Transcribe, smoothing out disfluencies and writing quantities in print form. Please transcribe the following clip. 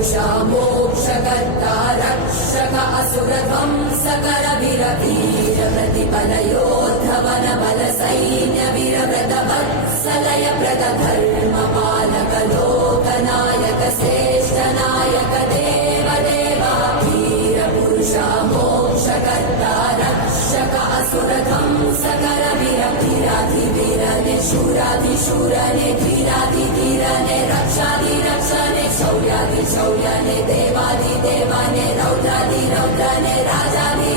पुरुषा मोक्षकर्ता रक्षक असुरध्वंसकर वीर प्रतिपलयोद्धवन बल सैन्य वीरव्रत वत्सलय प्रद धर्म पालक लोकनायक श्रेष्ठ नायक देव देवा वीर पुरुषा मोक्षकर्ता रक्षक असुरध्वंसकर वीराधिवीरने शूराधिशूरने धीराधिधीरने रक्षाधिरक्षणे शौर्याधिशौर्यने देवाधिदेवाने रौद्राधिरौद्रने राजाधि